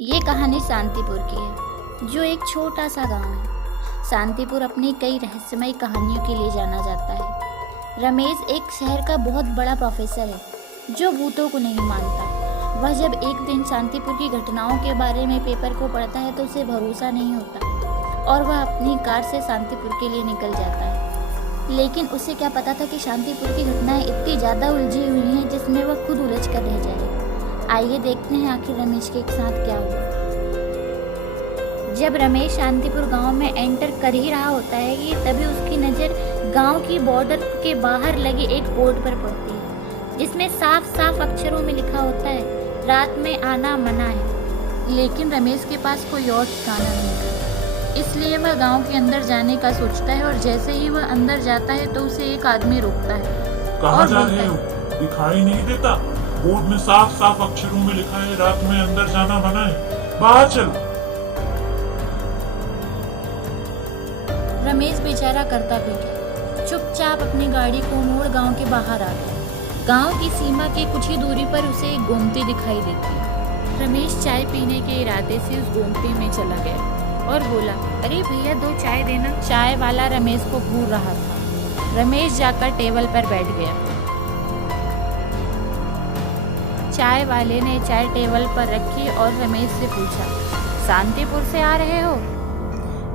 ये कहानी शांतिपुर की है, जो एक छोटा सा गांव है। शांतिपुर अपनी कई रहस्यमयी कहानियों के लिए जाना जाता है। रमेश एक शहर का बहुत बड़ा प्रोफेसर है, जो भूतों को नहीं मानता। वह जब एक दिन शांतिपुर की घटनाओं के बारे में पेपर को पढ़ता है तो उसे भरोसा नहीं होता और वह अपनी कार से शांतिपुर के लिए निकल जाता है। लेकिन उसे क्या पता था कि शांतिपुर की घटनाएं इतनी ज़्यादा उलझी हुई हैं जिसमें वह खुद उलझ कर रह जाए। आइए देखते हैं आखिर रमेश के साथ क्या हुआ। जब रमेश शांतिपुर गांव में एंटर कर ही रहा होता है कि तभी उसकी नज़र गांव की बॉर्डर के बाहर लगे एक बोर्ड पर पड़ती है, जिसमें साफ साफ अक्षरों में लिखा होता है, रात में आना मना है। लेकिन रमेश के पास कोई और ठिकाना नहीं था, इसलिए वह गांव के अंदर जाने का सोचता है और जैसे ही वह अंदर जाता है तो उसे एक आदमी रोकता है। कहाँ जा रहे हो? दिखाई नहीं देता? बोर्ड में साफ साफ अक्षरों में लिखा है, रात में अंदर जाना मना है, बाहर चलो। रमेश बेचारा करता भी क्या, चुपचाप अपनी गाड़ी को मोड़ गांव के बाहर आ गया। गांव की सीमा के कुछ ही दूरी पर उसे एक गोमती दिखाई देती है। रमेश चाय पीने के इरादे से उस गोमती में चला गया और बोला, अरे भैया 2 चाय देना। चाय वाला रमेश को घूर रहा था। रमेश जाकर टेबल पर बैठ गया। चाय वाले ने चाय टेबल पर रखी और रमेश से पूछा, शांतिपुर से आ रहे हो?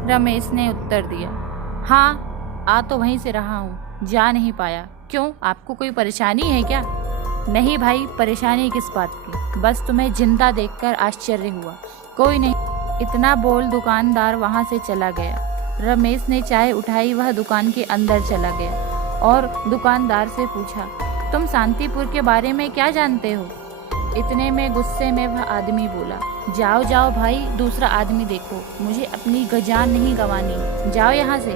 रमेश ने उत्तर दिया, हाँ, आ तो वहीं से रहा हूँ, जा नहीं पाया। क्यों, आपको कोई परेशानी है क्या? नहीं भाई, परेशानी किस बात की, बस तुम्हें जिंदा देखकर आश्चर्य हुआ। कोई नहीं, इतना बोल दुकानदार वहाँ से चला गया। रमेश ने चाय उठाई, वह दुकान के अंदर चला गया और दुकानदार से पूछा, तुम शांतिपुर के बारे में क्या जानते हो? इतने में गुस्से में वह आदमी बोला, जाओ जाओ भाई, दूसरा आदमी देखो, मुझे अपनी जान नहीं गंवानी, जाओ यहाँ से।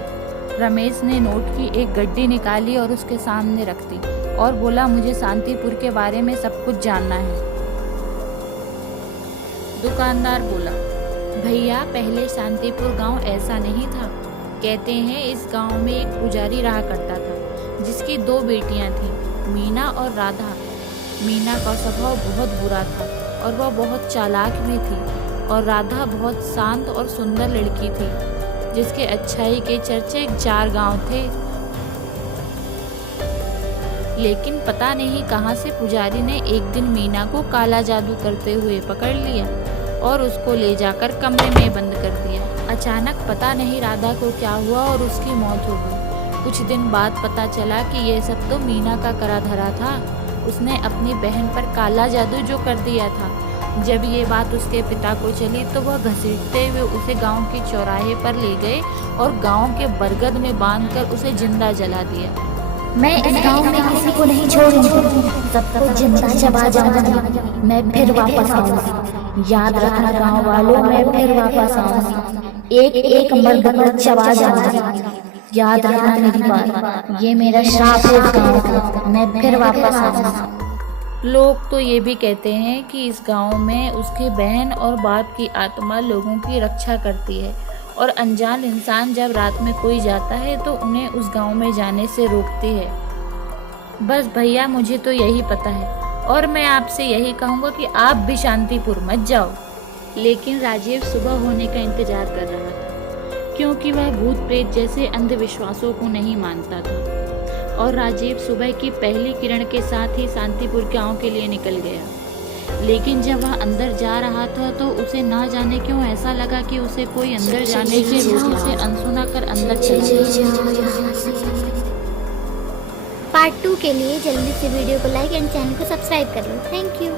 रमेश ने नोट की एक गड्डी निकाली और उसके सामने रख दी और बोला, मुझे शांतिपुर के बारे में सब कुछ जानना है। दुकानदार बोला, भैया पहले शांतिपुर गांव ऐसा नहीं था। कहते हैं इस गांव में एक पुजारी रहा करता था, जिसकी 2 बेटियां थीं, मीना और राधा। मीना का स्वभाव बहुत बुरा था और वह बहुत चालाक भी थी, और राधा बहुत शांत और सुंदर लड़की थी, जिसके अच्छाई के चर्चे 4 गांव थे। लेकिन पता नहीं कहां से पुजारी ने एक दिन मीना को काला जादू करते हुए पकड़ लिया और उसको ले जाकर कमरे में बंद कर दिया। अचानक पता नहीं राधा को क्या हुआ और उसकी मौत हो गई। कुछ दिन बाद पता चला कि ये सब तो मीना का करा धरा था। उसने अपनी बहन पर काला जादू जो कर दिया था। जब ये बात उसके पिता को चली तो वह घसीटते हुए उसे गांव के चौराहे पर ले गए और गांव के बरगद में बांधकर उसे जिंदा जला दिया। मैं इस गांव में किसी को नहीं छोड़ूंगी, सबको जिंदा चबा जाऊंगी। मैं फिर वापस आऊंगी, याद रखना गांव वालों, मैं फिर वापस आऊंगी, एक एक मर्द को चबा जाऊंगी। याद रखना मेरी बात, ये मेरा श्राप है इस गांव का, मैं फिर वापस आऊंगी। लोग तो ये भी कहते हैं कि इस गांव में उसके बहन और बाप की आत्मा लोगों की रक्षा करती है और अनजान इंसान जब रात में कोई जाता है तो उन्हें उस गांव में जाने से रोकती है। बस भैया मुझे तो यही पता है और मैं आपसे यही कहूँगा कि आप भी शांतिपुर मत जाओ। लेकिन राजीव सुबह होने का इंतजार कर रहा था, क्योंकि वह भूत प्रेत जैसे अंधविश्वासों को नहीं मानता था। और राजीव सुबह की पहली किरण के साथ ही शांतिपुर गांव के लिए निकल गया। लेकिन जब वह अंदर जा रहा था तो उसे ना जाने क्यों ऐसा लगा कि उसे कोई अंदर जाने से रोक, उसे अनसुना कर अंदर चला। पार्ट 2 के लिए जल्दी से वीडियो को लाइक एंड चैनल को सब्सक्राइब कर लो। Thank you.